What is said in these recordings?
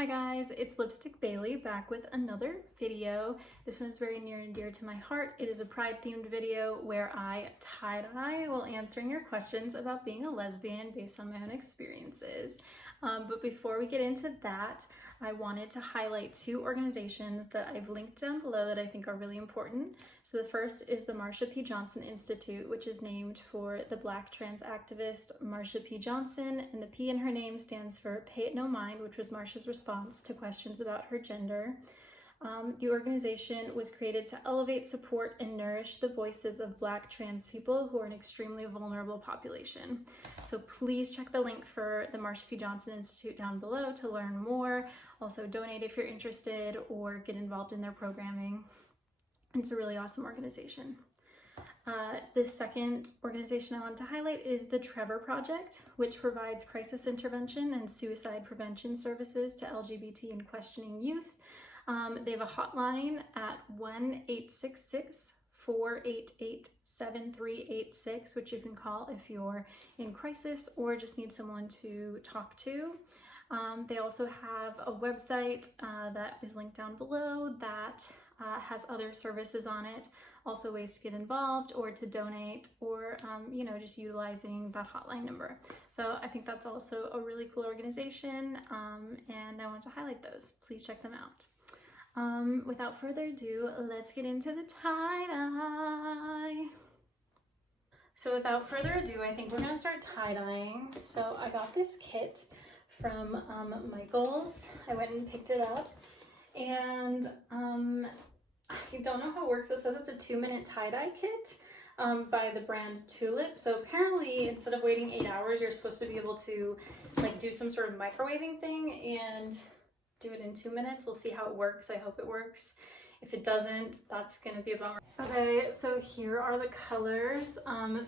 Hi guys, it's Lipstick Bailey back with another video. This one is very near and dear to my heart. It is a pride themed video where I tie-dye while answering your questions about being a lesbian based on my own experiences. But before we get into that, I wanted to highlight two organizations that I've linked down below that I think are really important. So the first is the Marsha P. Johnson Institute, which is named for the Black trans activist Marsha P. Johnson, and the P in her name stands for Pay It No Mind, which was Marsha's response to questions about her gender. The organization was created to elevate, support, and nourish the voices of Black trans people who are an extremely vulnerable population. So please check the link for the Marsha P. Johnson Institute down below to learn more. Also donate if you're interested or get involved in their programming. It's a really awesome organization. The second organization I want to highlight is the Trevor Project, which provides crisis intervention and suicide prevention services to LGBT and questioning youth. They have a hotline at 1-866-488-7386, which you can call if you're in crisis or just need someone to talk to. They also have a website that is linked down below that has other services on it, also ways to get involved or to donate or, just utilizing that hotline number. So I think that's also a really cool organization, and I want to highlight those. Please check them out. Without further ado, let's get into the tie-dye. So without further ado, I think we're gonna start tie-dyeing. So I got this kit from Michael's. I went and picked it up, and I don't know how it works. It says it's a 2-minute tie-dye kit by the brand Tulip. So apparently instead of waiting 8 hours, you're supposed to be able to do some sort of microwaving thing and do it in 2 minutes. We'll see how it works. I hope it works. If it doesn't, that's gonna be a bummer. Okay, so here are the colors.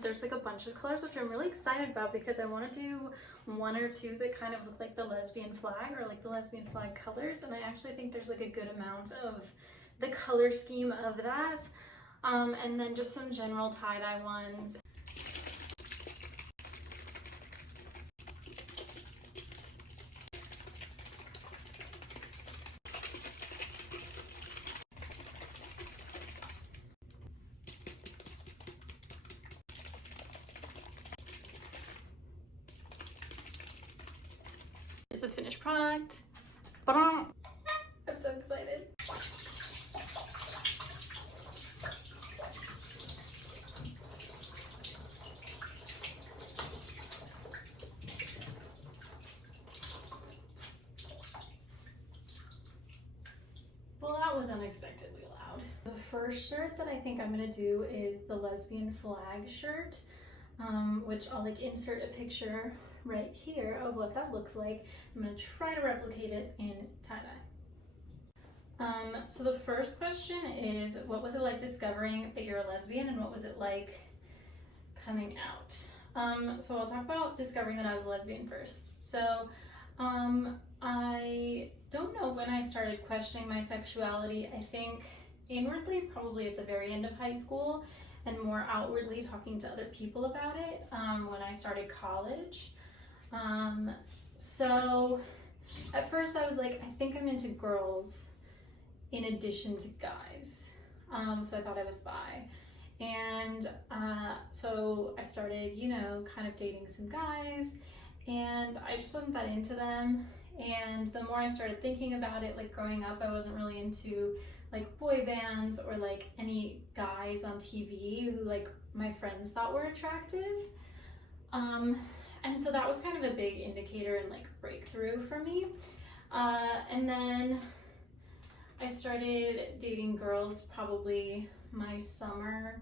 There's a bunch of colors, which I'm really excited about because I want to do one or two that kind of look like the lesbian flag or the lesbian flag colors. And I actually think there's a good amount of the color scheme of that. And then just some general tie-dye ones. Is the finished product. I'm so excited. Well, that was unexpectedly loud. The first shirt that I think I'm gonna do is the lesbian flag shirt, which I'll insert a picture right here of what that looks like. I'm gonna try to replicate it in tie-dye. So the first question is, what was it like discovering that you're a lesbian, and what was it like coming out? So I'll talk about discovering that I was a lesbian first. So I don't know when I started questioning my sexuality. I think inwardly, probably at the very end of high school, and more outwardly talking to other people about it when I started college. So at first I was like, I think I'm into girls in addition to guys. So I thought I was bi. And so I started, kind of dating some guys, and I just wasn't that into them. And the more I started thinking about it, growing up, I wasn't really into boy bands or any guys on TV who my friends thought were attractive. And so that was kind of a big indicator and breakthrough for me. And then I started dating girls probably my summer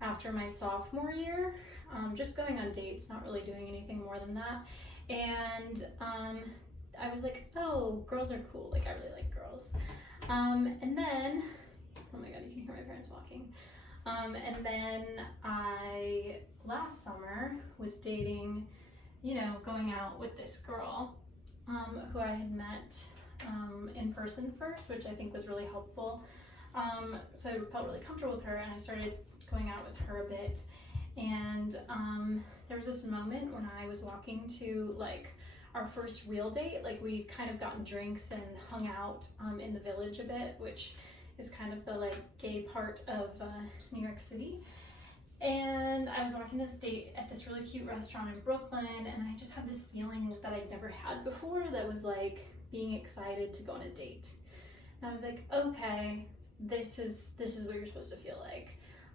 after my sophomore year, just going on dates, not really doing anything more than that. And I was like, oh, girls are cool. I really like girls. And then, oh my God, you can hear my parents walking. And then I, last summer, was dating, going out with this girl who I had met in person first, which I think was really helpful. So I felt really comfortable with her, and I started going out with her a bit. And there was this moment when I was walking to our first real date. Like we kind of gotten drinks and hung out in the Village a bit, which is kind of the like gay part of New York City. And I was watching this date at this really cute restaurant in Brooklyn, and I just had this feeling that I'd never had before, that was like being excited to go on a date. And I was like, okay, this is what you're supposed to feel like.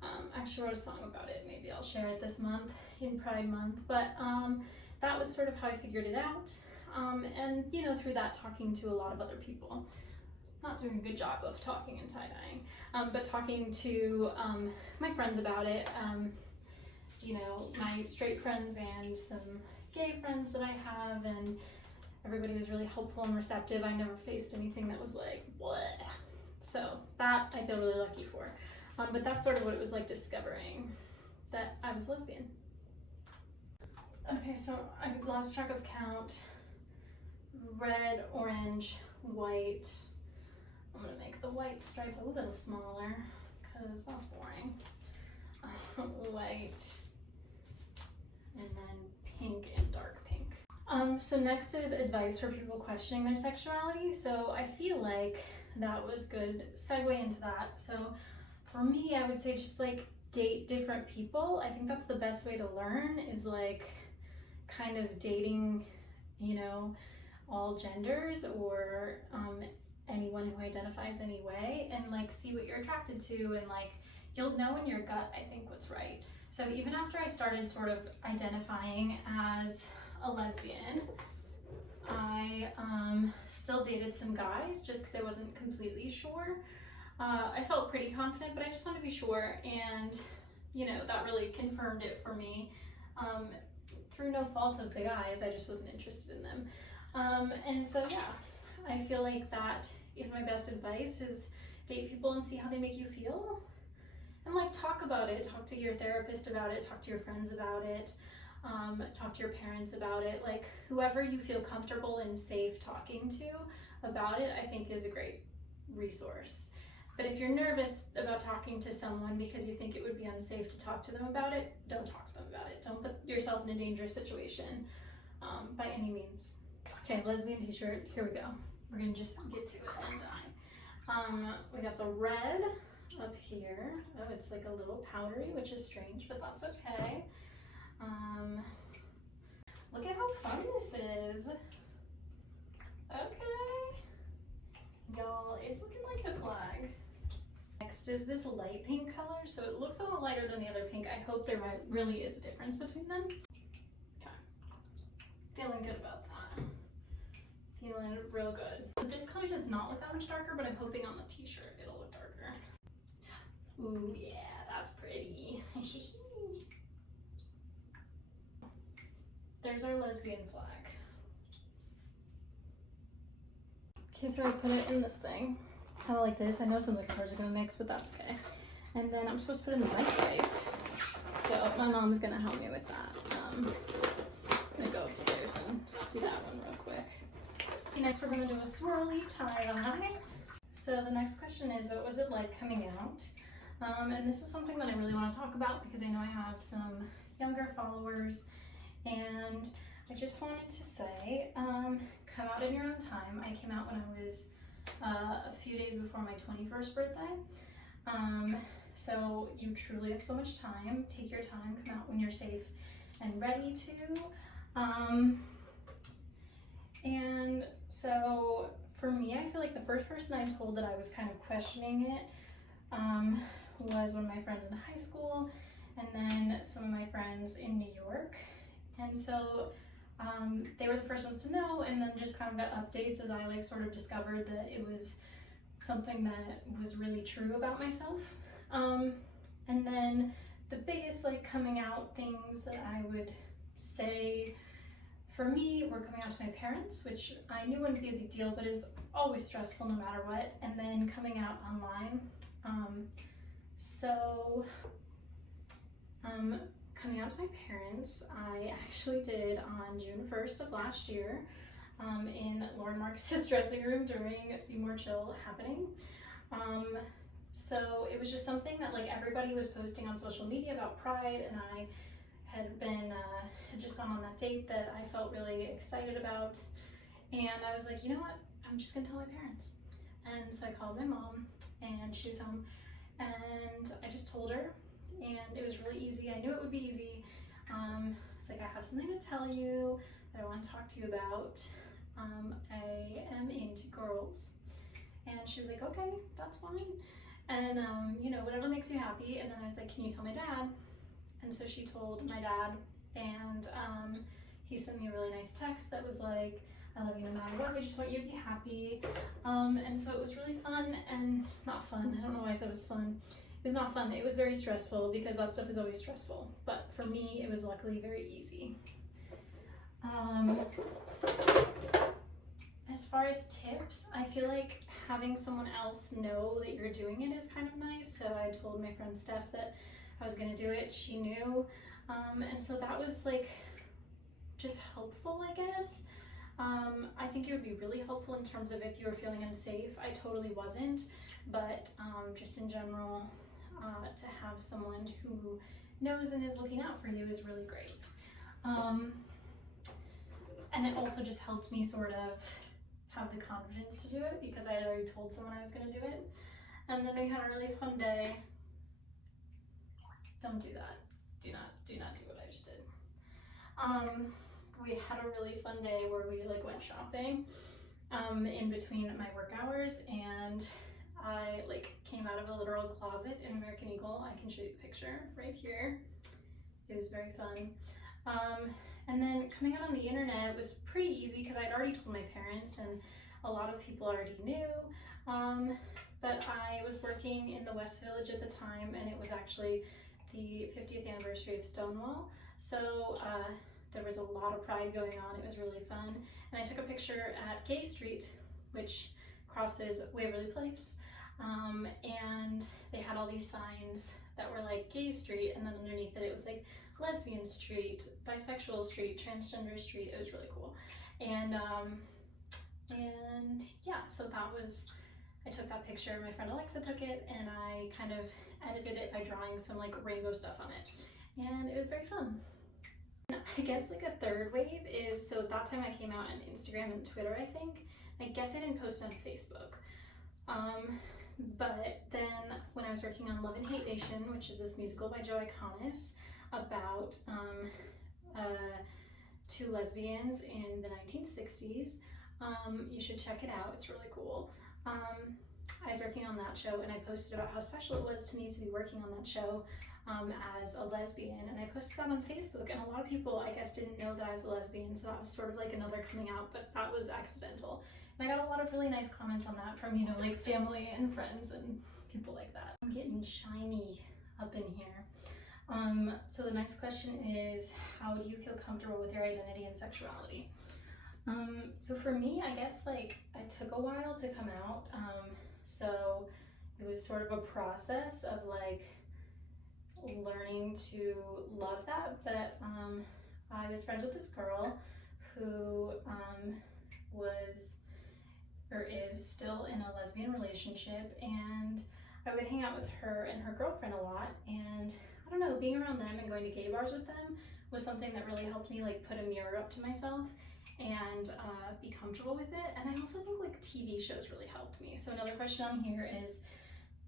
I actually wrote a song about it. Maybe I'll share it this month in Pride Month. But that was sort of how I figured it out. And you know, through that, talking to a lot of other people. Not doing a good job of talking and tie-dyeing, but talking to my friends about it, you know, my straight friends and some gay friends that I have, and everybody was really helpful and receptive. I never faced anything that was like, bleh. So that I feel really lucky for. But that's sort of what it was like discovering that I was lesbian. Okay, so I lost track of count. Red, orange, white. I'm gonna make the white stripe a little smaller because that's boring. White, and then pink and dark pink. So next is advice for people questioning their sexuality. So I feel like that was good segue into that. So for me, I would say just like date different people. I think that's the best way to learn, is like kind of dating, you know, all genders, or anyone who identifies any way, and like see what you're attracted to, and like you'll know in your gut, I think, what's right. So even after I started sort of identifying as a lesbian, I still dated some guys just because I wasn't completely sure. I felt pretty confident, but I just wanted to be sure, and you know, that really confirmed it for me. Through no fault of the guys, I just wasn't interested in them. And so yeah, I feel like that is my best advice, is date people and see how they make you feel. And like talk about it, talk to your therapist about it, talk to your friends about it, talk to your parents about it. Like whoever you feel comfortable and safe talking to about it, I think is a great resource. But if you're nervous about talking to someone because you think it would be unsafe to talk to them about it, don't talk to them about it. Don't put yourself in a dangerous situation by any means. Okay, lesbian t-shirt, here we go. We're gonna just get to it and die. We got the red up here. Oh, it's like a little powdery, which is strange, but that's okay. Look at how fun this is. Okay. Y'all, it's looking like a flag. Next is this light pink color. So it looks a lot lighter than the other pink. I hope there really is a difference between them. Okay. Feeling good about that. Feeling real good. So this color does not look that much darker, but I'm hoping on the t-shirt it'll look darker. Ooh, yeah, that's pretty. There's our lesbian flag. Okay, so I put it in this thing. Kind of like this. I know some of the colors are gonna mix, but that's okay. And then I'm supposed to put it in the microwave. So my mom's gonna help me with that. I'm gonna go upstairs and do that one real quick. Okay, next we're gonna do a swirly tie-dye. So the next question is, what was it like coming out? And this is something that I really want to talk about because I know I have some younger followers, and I just wanted to say, come out in your own time. I came out when I was a few days before my 21st birthday. So you truly have so much time. Take your time, come out when you're safe and ready to. And so for me, I feel like the first person I told that I was kind of questioning it was one of my friends in high school, and then some of my friends in New York. And so they were the first ones to know, and then just kind of got updates as I like sort of discovered that it was something that was really true about myself. And then the biggest like coming out things that I would say for me were coming out to my parents, which I knew wouldn't be a big deal, but is always stressful no matter what. And then coming out online. Coming out to my parents, I actually did on June 1st of last year in Lauren Marcus's dressing room during the More Chill happening. So it was just something that like everybody was posting on social media about Pride, and I had just gone on that date that I felt really excited about, and I was like, you know what, I'm just gonna tell my parents. And so I called my mom, and she was home, and I just told her, and it was really easy. I knew it would be easy. It's like, I have something to tell you that I want to talk to you about. I am into girls. And she was like, okay, that's fine. And, you know, whatever makes you happy. And then I was like, can you tell my dad? And so she told my dad, and he sent me a really nice text that was like, I love you no matter what, I just want you to be happy. And so it was really fun, and not fun, I don't know why I said it was fun. It was not fun, it was very stressful, because that stuff is always stressful. But for me, it was luckily very easy. As far as tips, I feel like having someone else know that you're doing it is kind of nice. So I told my friend Steph that I was gonna do it, she knew. And so that was like just helpful, I guess. I think it would be really helpful in terms of if you were feeling unsafe. I totally wasn't, but just in general, to have someone who knows and is looking out for you is really great. And it also just helped me sort of have the confidence to do it, because I had already told someone I was going to do it. And then we had a really fun day. Don't do that. Do not do what I just did. We had a really fun day where we like went shopping in between my work hours, and I like came out of a literal closet in American Eagle. I can show you the picture right here. It was very fun. And then coming out on the internet was pretty easy because I'd already told my parents, and a lot of people already knew. But I was working in the West Village at the time, and it was actually the 50th anniversary of Stonewall. So there was a lot of pride going on. It was really fun. And I took a picture at Gay Street, which crosses Waverly Place. And they had all these signs that were like Gay Street, and then underneath it, it was like Lesbian Street, Bisexual Street, Transgender Street. It was really cool. And yeah, so that was, I took that picture, my friend Alexa took it, and I kind of edited it by drawing some like rainbow stuff on it. And it was very fun. I guess like a third wave is, so at that time I came out on Instagram and Twitter, I think. I guess I didn't post on Facebook. But then when I was working on Love and Hate Nation, which is this musical by Joe Iconis about two lesbians in the 1960s, you should check it out, it's really cool. I was working on that show, and I posted about how special it was to me to be working on that show as a lesbian, and I posted that on Facebook, and a lot of people, I guess, didn't know that I was a lesbian, so that was sort of like another coming out, but that was accidental. And I got a lot of really nice comments on that from, you know, like family and friends and people like that. I'm getting shiny up in here. So the next question is, how do you feel comfortable with your identity and sexuality? So for me, I guess like it took a while to come out. So it was sort of a process of like learning to love that. But I was friends with this girl who was or is still in a lesbian relationship, and I would hang out with her and her girlfriend a lot, and I don't know, being around them and going to gay bars with them was something that really helped me like put a mirror up to myself and be comfortable with it. And I also think like TV shows really helped me. So another question on here is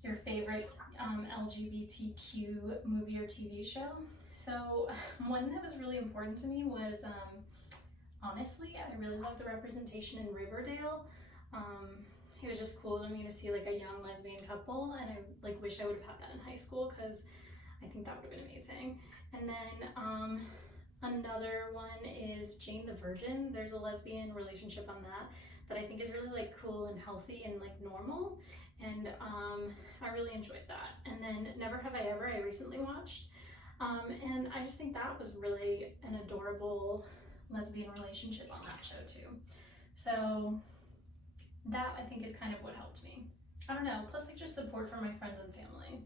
your favorite LGBTQ movie or TV show. So one that was really important to me was honestly, I really loved the representation in Riverdale. It was just cool to me to see like a young lesbian couple, and I like wish I would have had that in high school because I think that would have been amazing. And then another one is Jane the Virgin. There's a lesbian relationship on that I think is really like cool and healthy and like normal, and I really enjoyed that. And then Never Have I Ever, I recently watched, and I just think that was really an adorable lesbian relationship on that show too. So that I think is kind of what helped me. I don't know, plus like just support from my friends and family.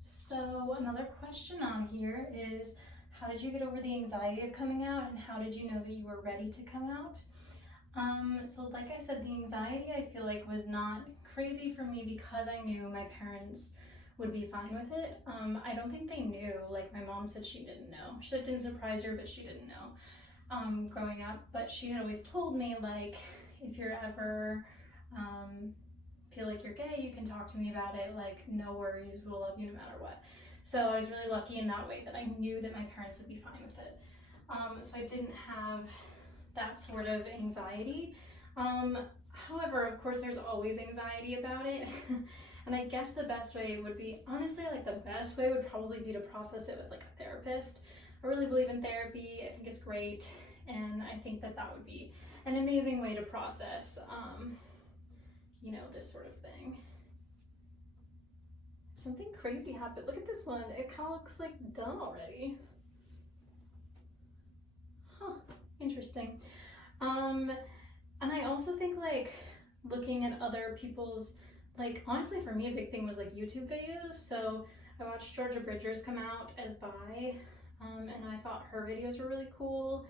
So another question on here is, how did you get over the anxiety of coming out, and how did you know that you were ready to come out? So like I said, the anxiety I feel like was not crazy for me because I knew my parents would be fine with it. I don't think they knew. Like, my mom said she didn't know. She said it didn't surprise her, but she didn't know growing up. But she had always told me, like, if you're ever feel like you're gay, you can talk to me about it. Like, no worries, we'll love you no matter what. So I was really lucky in that way that I knew that my parents would be fine with it. So I didn't have that sort of anxiety. However, of course, there's always anxiety about it. And I guess the best way would be, honestly, like the best way would probably be to process it with like a therapist. I really believe in therapy. I think it's great. And I think that that would be an amazing way to process, you know, this sort of thing. Something crazy happened. Look at this one. It kind of looks like done already. Huh, interesting. And I also think like looking at other people's, like, honestly for me a big thing was like YouTube videos. So I watched Georgia Bridgers come out as bi, and I thought her videos were really cool.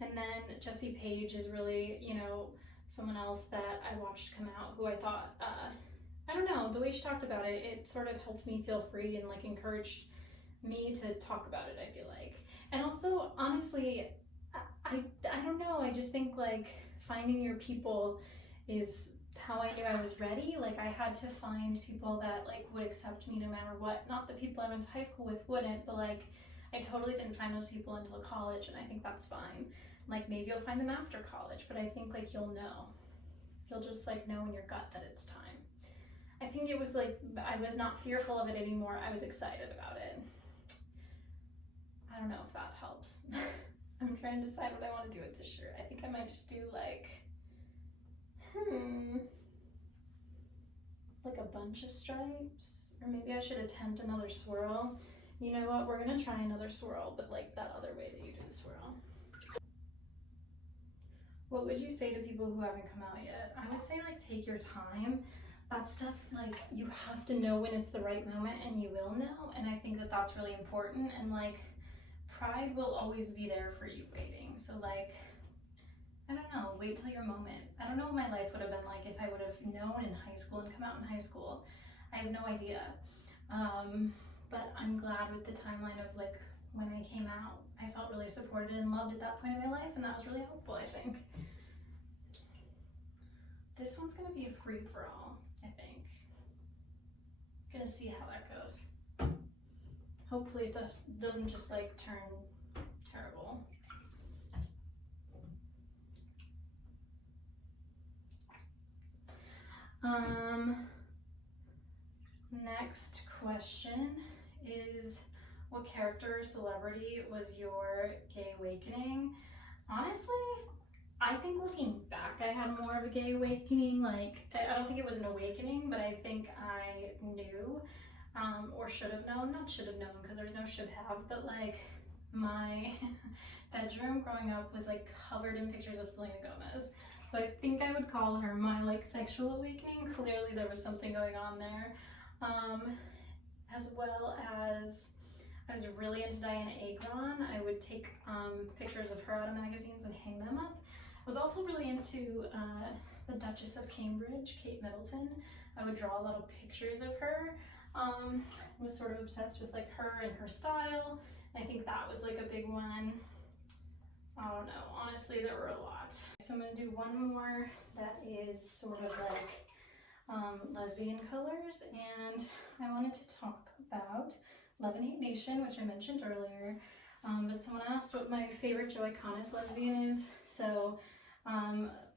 And then Jessie Page is really, you know, someone else that I watched come out who I thought, I don't know, the way she talked about it, it sort of helped me feel free and like encouraged me to talk about it, I feel like. And also, honestly, I don't know, I just think like finding your people is how I knew I was ready. Like, I had to find people that like would accept me no matter what. Not the people I went to high school with wouldn't, but like I totally didn't find those people until college, and I think that's fine. Like, maybe you'll find them after college, but I think like you'll know. You'll just like know in your gut that it's time. I think it was like, I was not fearful of it anymore. I was excited about it. I don't know if that helps. I'm trying to decide what I want to do with this shirt. I think I might just do like, like a bunch of stripes, or maybe I should attempt another swirl. You know what, we're gonna try another swirl, but like that other way that you do the swirl. What would you say to people who haven't come out yet? I would say like take your time. That stuff, like, you have to know when it's the right moment, and you will know, and I think that that's really important. And like, pride will always be there for you waiting. So like, I don't know, wait till your moment. I don't know what my life would have been like if I would have known in high school and come out in high school. I have no idea. But I'm glad with the timeline of like when I came out. I felt really supported and loved at that point in my life, and that was really helpful, I think. This one's gonna be a free for all, I think. Gonna see how that goes. Hopefully it doesn't just like turn terrible. Next question is, what character or celebrity was your gay awakening? Honestly, I think looking back, I had more of a gay awakening. Like, I don't think it was an awakening, but I think I knew, or should have known. Not should have known, because there's no should have, but like my bedroom growing up was like covered in pictures of Selena Gomez. So I think I would call her my like sexual awakening. Clearly there was something going on there. As well as I was really into Diana Agron. I would take pictures of her out of magazines and hang them up. I was also really into the Duchess of Cambridge, Kate Middleton. I would draw little pictures of her. I was sort of obsessed with like her and her style. I think that was like a big one. I don't know, honestly there were a lot. So I'm gonna do one more that is sort of like lesbian colors, and I wanted to talk about Love and Hate Nation, which I mentioned earlier, but someone asked what my favorite Joe Iconis lesbian is. So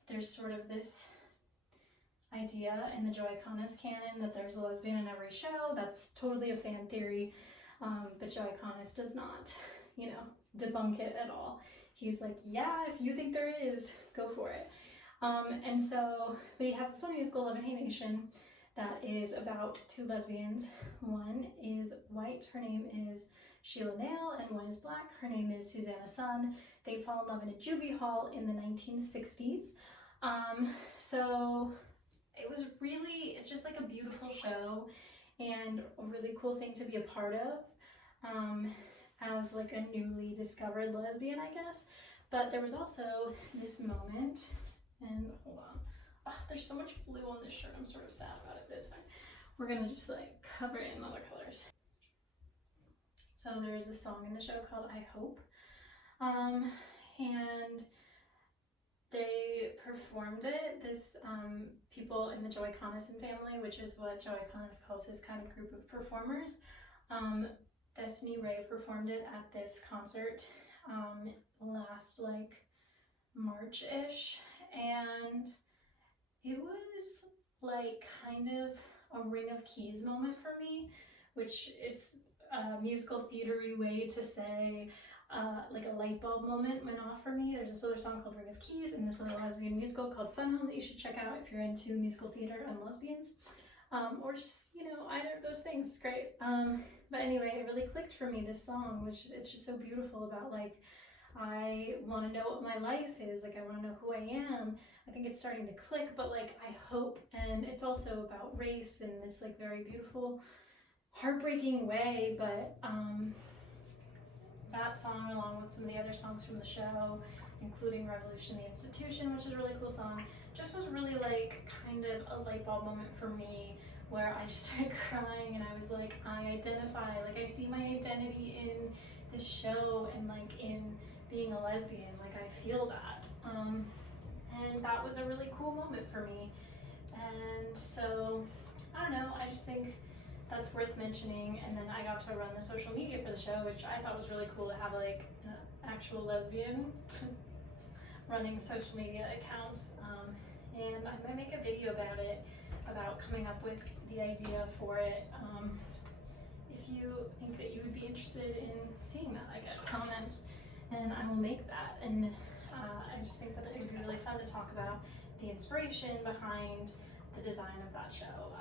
there's sort of this idea in the Joe Iconis canon that there's a lesbian in every show. That's totally a fan theory, but Joe Iconis does not, you know, debunk it at all. He's like, yeah, if you think there is, go for it. And so, but he has this one musical, Love and Hate Nation, that is about two lesbians. One is white, her name is Sheila Nail, and one is black, her name is Susanna Sun. They fall in love in a juvie hall in the 1960s. So it was really, it's just like a beautiful show and a really cool thing to be a part of, as like a newly discovered lesbian, I guess. But there was also this moment, and hold on, there's so much blue on this shirt, I'm sort of sad about it, but it's fine, we're gonna just like cover it in other colors. So there's this song in the show called I Hope, and they performed it, this people in the Joey Conason family, which is what Joey Conason calls his kind of group of performers. Destiny Ray performed it at this concert last like March-ish, and it was like kind of a Ring of Keys moment for me, which is a musical theatery way to say like a light bulb moment went off for me. There's this other song called Ring of Keys and this little lesbian musical called Fun Home that you should check out if you're into musical theater and lesbians, or just, you know, either of those things. It's great. But anyway, it really clicked for me, this song, which it's just so beautiful about like, I want to know what my life is, like I want to know who I am. I think it's starting to click, but like I hope, and it's also about race in this like very beautiful, heartbreaking way, but that song, along with some of the other songs from the show, including Revolution the Institution, which is a really cool song, just was really like kind of a light bulb moment for me, where I just started crying and I was like, I identify, like I see my identity in this show and like in being a lesbian, like I feel that. And that was a really cool moment for me. And so, I don't know, I just think that's worth mentioning. And then I got to run the social media for the show, which I thought was really cool to have like an actual lesbian running social media accounts. And I might make a video about it, about coming up with the idea for it. If you think that you would be interested in seeing that, I guess, comment, and I will make that. And I just think that it would be really fun to talk about the inspiration behind the design of that show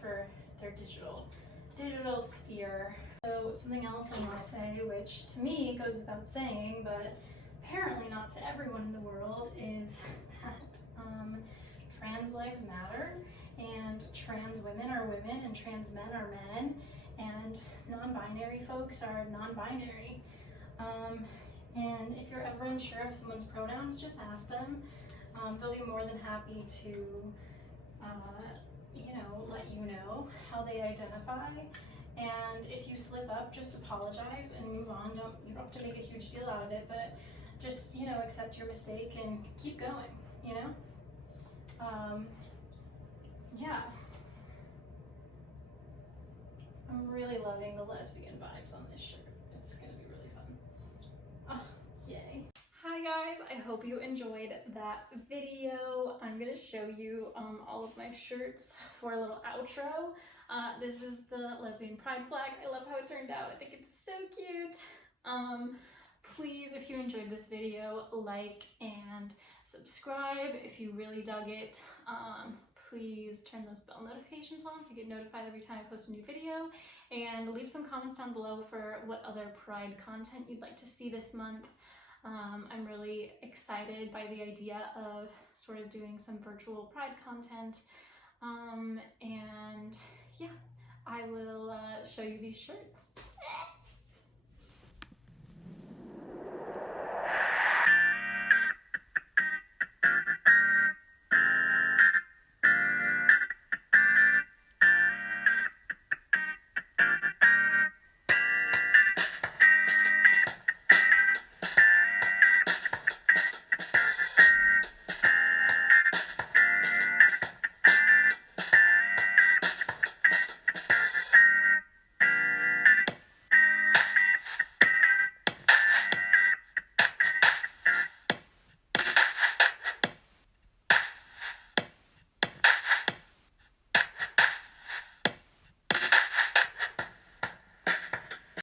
for their digital sphere. So something else I want to say, which to me goes without saying, but apparently not to everyone in the world, is that trans lives matter, and trans women are women, and trans men are men, and non-binary folks are non-binary. And if you're ever unsure of someone's pronouns, just ask them. They'll be more than happy to, you know, let you know how they identify. And if you slip up, just apologize and move on. You don't have to make a huge deal out of it, but just, you know, accept your mistake and keep going, you know? Yeah. I'm really loving the lesbian vibes on this shirt. It's gonna be really fun. Oh, yay. Hi guys, I hope you enjoyed that video. I'm gonna show you all of my shirts for a little outro. This is the lesbian pride flag. I love how it turned out. I think it's so cute. Please, if you enjoyed this video, like and subscribe if you really dug it. Please turn those bell notifications on so you get notified every time I post a new video, and leave some comments down below for what other pride content you'd like to see this month. I'm really excited by the idea of sort of doing some virtual pride content, and yeah, I will show you these shirts.